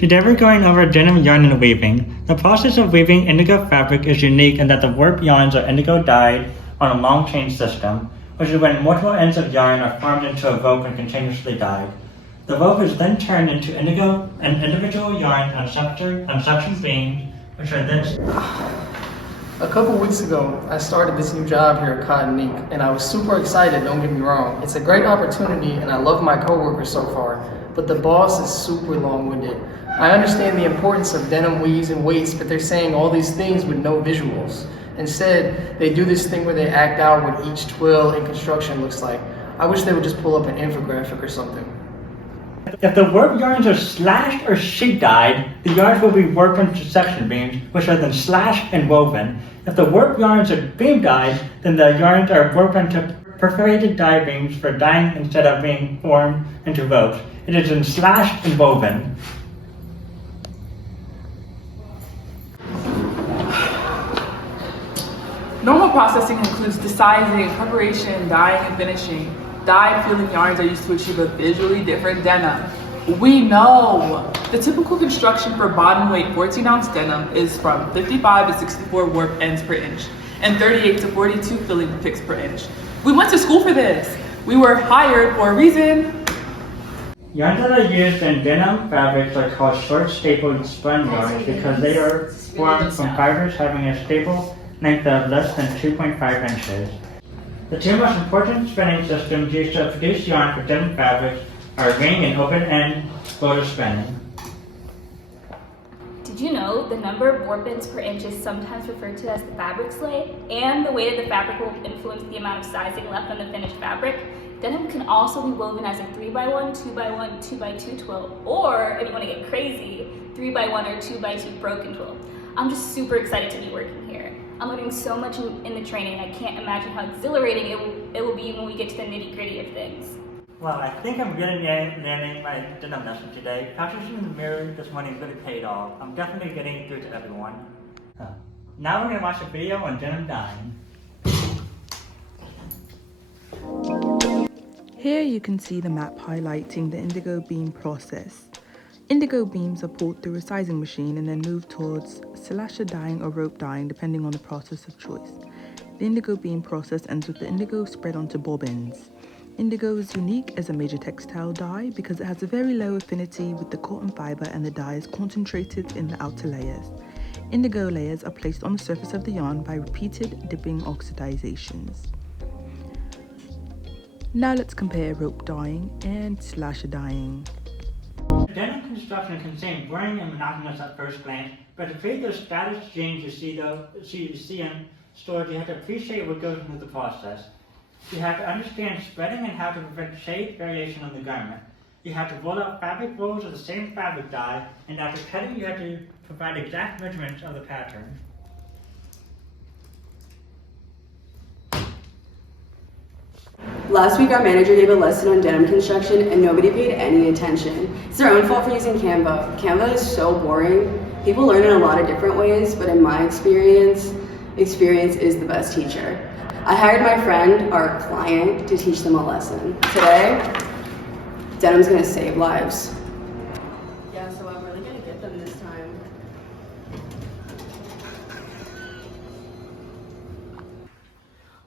Today we're going over denim yarn and weaving. The process of weaving indigo fabric is unique in that the warp yarns are indigo dyed on a long chain system, which is when multiple ends of yarn are formed into a rope and continuously dyed. The rope is then turned into indigo and individual yarns on suction beams, which are then... A couple weeks ago, I started this new job here at Cotton Ink, and I was super excited, don't get me wrong. It's a great opportunity, and I love my coworkers so far, but the boss is super long-winded. I understand the importance of denim weaves and weights, but they're saying all these things with no visuals. Instead, they do this thing where they act out what each twill in construction looks like. I wish they would just pull up an infographic or something. If the warp yarns are slashed or sheet dyed, the yarns will be warped into section beams, which are then slashed and woven. If the warp yarns are beam dyed, then the yarns are warped into perforated dye beams for dyeing instead of being formed into ropes. It is then slashed and woven. Normal processing includes desizing, preparation, dyeing, and finishing. Dyed feeling yarns are used to achieve a visually different denim. We know! The typical construction for bottom weight 14-ounce denim is from 55 to 64 warp ends per inch and 38 to 42 filling picks per inch. We went to school for this. We were hired for a reason. Yarns that are used in denim fabrics are called short stapled spun yarns because they are formed from fibers having a staple length of less than 2.5 inches. The two most important spinning systems used to produce yarn for denim fabrics are ring and open end rotor spinning. Did you know the number of warp ends per inch is sometimes referred to as the fabric slate, and the weight of the fabric will influence the amount of sizing left on the finished fabric? Denim can also be woven as a 3x1, 2x1, 2x2 twill, or if you want to get crazy, 3x1 or 2x2 broken twill. I'm just super excited to be working here. I'm learning so much in the training. I can't imagine how exhilarating it will be when we get to the nitty-gritty of things. Well, I think I'm really learning my denim lesson today. Practicing in the mirror this morning really paid off. I'm definitely getting through to everyone. Now we're going to watch a video on denim dyeing. Here you can see the map highlighting the indigo beam process. Indigo beams are pulled through a sizing machine and then moved towards slasher dyeing or rope dyeing depending on the process of choice. The indigo beam process ends with the indigo spread onto bobbins. Indigo is unique as a major textile dye because it has a very low affinity with the cotton fiber and the dye is concentrated in the outer layers. Indigo layers are placed on the surface of the yarn by repeated dipping oxidizations. Now let's compare rope dyeing and slasher dyeing. Denim construction can seem boring and monotonous at first glance, but to create those status change you see in stores, you have to appreciate what goes into the process. You have to understand spreading and how to prevent shade variation on the garment. You have to roll out fabric rolls of the same fabric dye, and after cutting you have to provide exact measurements of the pattern. Last week our manager gave a lesson on denim construction and nobody paid any attention. It's their own fault for using Canva. Canva is so boring. People learn in a lot of different ways, but in my experience is the best teacher. I hired my friend, our client, to teach them a lesson. Today, denim's gonna save lives. Yeah, so I'm really gonna get them this time.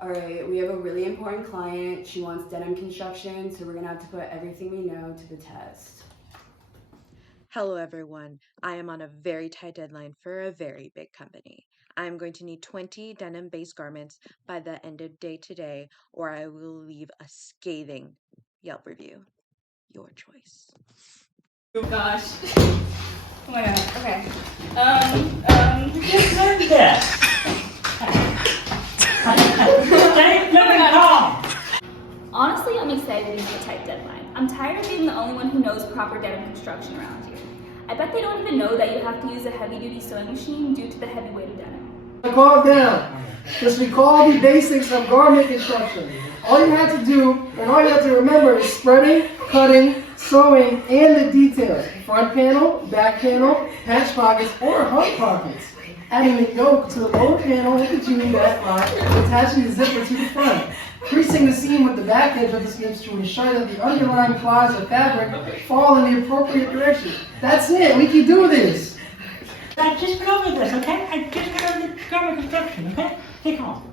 All right, we have a really important client. She wants denim construction, so we're gonna have to put everything we know to the test. Hello everyone, I am on a very tight deadline for a very big company. I am going to need 20 denim-based garments by the end of day today, or I will leave a scathing Yelp review. Your choice. Oh gosh. Oh my god, okay. Honestly, I'm excited to meet a tight deadline. I'm tired of being the only one who knows proper denim construction around here. I bet they don't even know that you have to use a heavy-duty sewing machine due to the heavy weight of denim. Calm down. Just recall the basics of garment construction. All you have to do and all you have to remember is spreading, cutting, sewing, and the details. Front panel, back panel, patch pockets, or hug pockets. Adding the yoke to the lower panel with the jean back line, attaching the zipper to the front. creasing the seam with the back edge of the snips to ensure that the underlying plots of fabric fall in the appropriate direction. That's it, we can do this. I just went over this, okay? I just went over the garment construction, okay? Take off.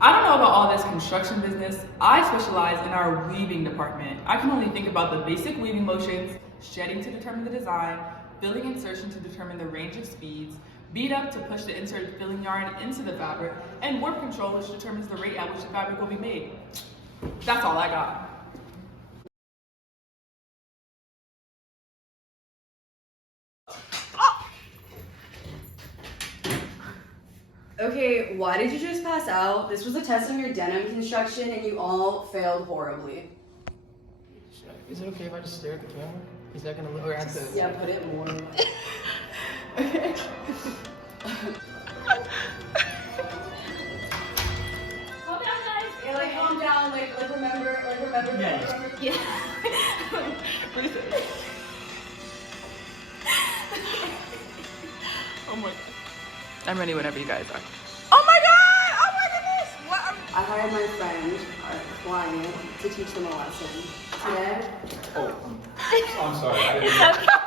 I don't know about all this construction business. I specialize in our weaving department. I can only think about the basic weaving motions, shedding to determine the design, filling insertion to determine the range of speeds, bead up to push the inserted filling yarn into the fabric, and warp control, which determines the rate at which the fabric will be made. That's all I got. Okay, why did you just pass out? This was a test on your denim construction and you all failed horribly. Is it okay if I just stare at the camera? Is that gonna look at this? Yeah, put it more. Okay. Calm down, guys. Yeah, like calm down, like remember. Yeah. Oh my god. I'm ready whenever you guys are. Oh my god! Oh my goodness! What? I hired my friend, our client, to teach them a lesson. Today, I'm sorry. I didn't